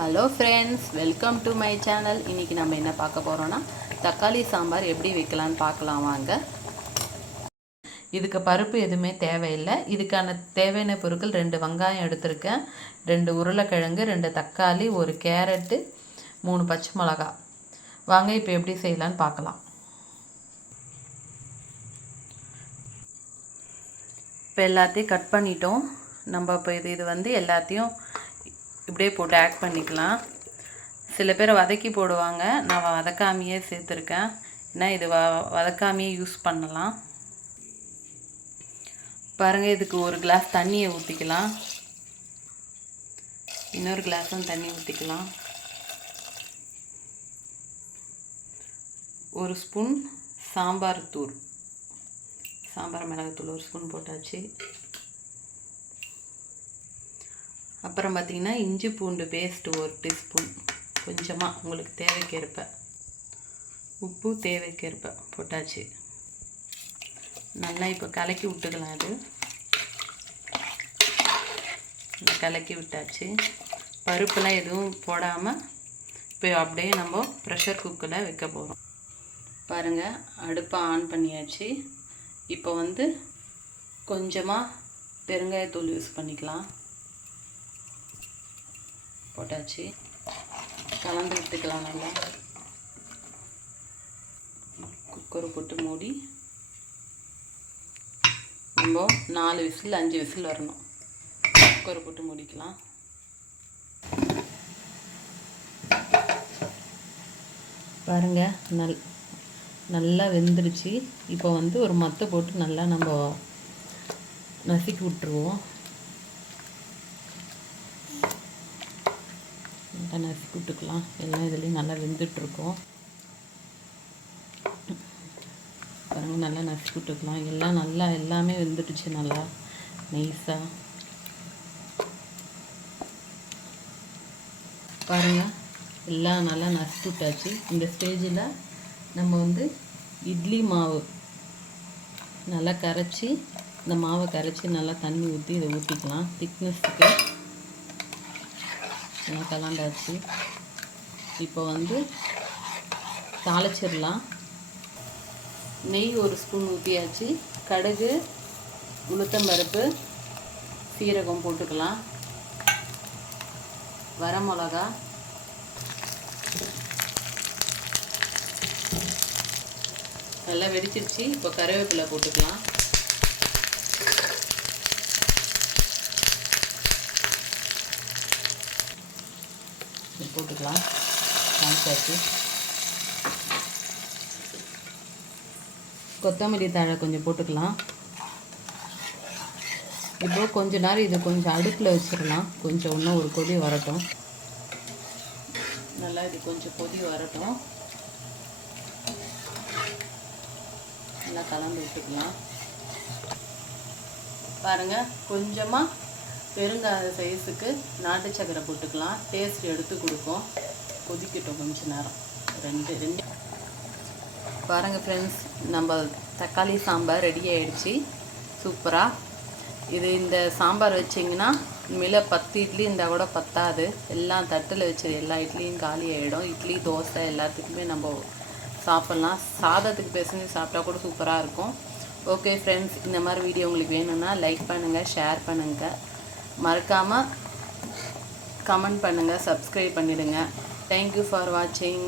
Hello friends, welcome to my channel. இன்றைக்கி நம்ம என்ன பார்க்க போகிறோன்னா தக்காளி சாம்பார் எப்படி வைக்கலான்னு பார்க்கலாம் வாங்க. இதுக்கு பருப்பு எதுவுமே தேவையில்லை. இதுக்கான தேவையான பொருட்கள் 2 வெங்காயம் எடுத்திருக்கேன், 2 உருளைக்கிழங்கு, 2 தக்காளி, 1 கேரட்டு, 3 பச்சை மிளகா. வாங்க இப்போ எப்படி செய்யலான்னு பார்க்கலாம். இப்போ எல்லாத்தையும் கட் பண்ணிட்டோம். நம்ம இப்போ இது வந்து எல்லாத்தையும் இப்படியே போட்டு ஆட் பண்ணிக்கலாம். சில பேர் வதக்கி போடுவாங்க, நான் வதக்காமையே சேர்த்துருக்கேன். ஏன்னா இது வதக்காமையே யூஸ் பண்ணலாம். பாருங்கள், இதுக்கு 1 கிளாஸ் தண்ணியை ஊற்றிக்கலாம். இன்னொரு கிளாஸும் தண்ணி ஊற்றிக்கலாம். 1 ஸ்பூன் சாம்பார் தூள், சாம்பார் மிளகாத்தூள் 1 ஸ்பூன் போட்டாச்சு. அப்புறம் பார்த்திங்கன்னா இஞ்சி பூண்டு பேஸ்ட்டு 1 டீஸ்பூன், கொஞ்சமாக உங்களுக்கு தேவைக்கேற்ப, உப்பு தேவைக்கேற்ப போட்டாச்சு. நல்லா இப்போ கலக்கி விட்டுக்கலாம். அது கலக்கி விட்டாச்சு. பருப்புலாம் எதுவும் போடாமல் இப்போ அப்படியே நம்ம ப்ரெஷர் குக்கரில் வைக்க போகிறோம். பாருங்கள், அடுப்பை ஆன் பண்ணியாச்சு. இப்போ வந்து கொஞ்சமாக பெருங்காயத்தூள் யூஸ் பண்ணிக்கலாம். போட்டாச்சு, கலந்து விட்டுக்கலாம். நல்லா குக்கரை போட்டு மூடி நம்ம 4 விசில் 5 விசில் வரணும். குக்கரை போட்டு மூடிக்கலாம். பாருங்கள், நல்லா வெந்துருச்சு. இப்போ வந்து ஒரு மத்தை போட்டு நல்லா நம்ம நசுக்கி விட்டுருவோம். நசுக்கி விட்டுக்கலாம். எல்லாம் இதுலேயும் நல்லா வெந்துட்டுருக்கோம். பாருங்கள், நல்லா நசுக்கி விட்டுக்கலாம். எல்லாம் நல்லா எல்லாமே வெந்துடுச்சு நல்லா நைஸாக. பாருங்கள், எல்லாம் நல்லா நசுக்கி விட்டாச்சு. இந்த ஸ்டேஜில் நம்ம வந்து இட்லி மாவு நல்லா கரைச்சி, இந்த மாவை கரைச்சி நல்லா தண்ணி ஊற்றி இதை ஊற்றிக்கலாம். திக்னஸ்க்கு கலந்தாச்சு. இப்போ வந்து தாளிச்சிடலாம். நெய் 1 ஸ்பூன் ஊற்றியாச்சு. கடுகு, உளுத்தம்பருப்பு, சீரகம் போட்டுக்கலாம். வரமிளகா, நல்லா வெடிச்சிருச்சு. இப்போ கருவேப்பிலை போட்டுக்கலாம். போட்டுக்கலாம். காமிச்சாச்சு. கொத்தமல்லி தழை கொஞ்சம் போட்டுக்கலாம். இப்போ கொஞ்ச நேரம் இது கொஞ்சம் அடுப்பில் வச்சிடலாம். கொஞ்சம் இன்னும் ஒரு கொதி வரட்டும். நல்லா இது கொஞ்சம் கொதி வரட்டும். நல்லா கலந்து விட்டுக்கலாம். பாருங்கள், கொஞ்சமாக பெருங்காய சைஸுக்கு நாட்டு சக்கரை போட்டுக்கலாம். டேஸ்ட் எடுத்து கொடுக்கும். கொதிக்கட்டும் கொஞ்ச நேரம். 2 பாருங்கள் ஃப்ரெண்ட்ஸ், நம்ம தக்காளி சாம்பார் ரெடி ஆகிடுச்சு. சூப்பராக. இந்த சாம்பார் வச்சிங்கன்னா மிள 10 இட்லி இருந்தால் கூட பத்தாது. எல்லாம் தட்டில் வச்சது எல்லா இட்லியும் காலி ஆகிடும். இட்லி, தோசை எல்லாத்துக்குமே நம்ம சாப்பிட்லாம். சாதத்துக்கு பேசுங்க சாப்பிட்டா கூட சூப்பராக இருக்கும். ஓகே ஃப்ரெண்ட்ஸ், இந்த மாதிரி வீடியோ உங்களுக்கு வேணும்னா லைக் பண்ணுங்கள், ஷேர் பண்ணுங்கள், மறக்காமல் கமெண்ட் பண்ணுங்கள், சப்ஸ்கிரைப் பண்ணிவிடுங்க. தேங்க்யூ ஃபார் வாட்சிங்.